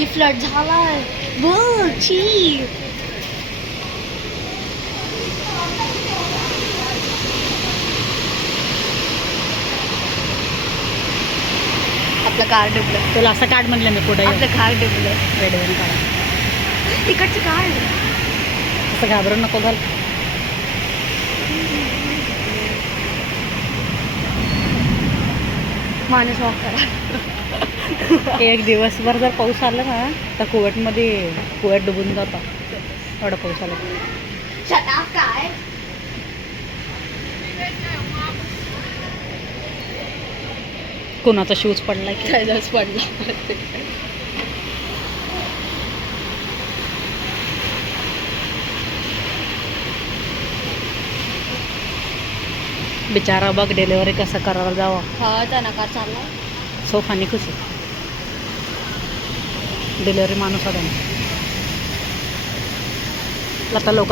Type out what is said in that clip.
कधी फ्लड झालाय बघ छी. आपलं कार डुबलं. तुला असं कार्ड म्हणलं मी पुढे आपलं कार डुबलं. रेडीवर काढा. इकडचं कार. असं घाबरू नको घाल. माणूस वॉक करा. एक दिवसभर जर पाऊस आला ना तर कुवत डुबून जाता. एवढा पाऊस आला. शटाफ काय कुणाचा शूज पडलाय की त्याचाच पडला. बिचारा बघ डिलिव्हरी कसं करायला जावं. हा त्या नकार चालला. सोफानी खुशी डिलिव्हरी माणूस होता आता लोक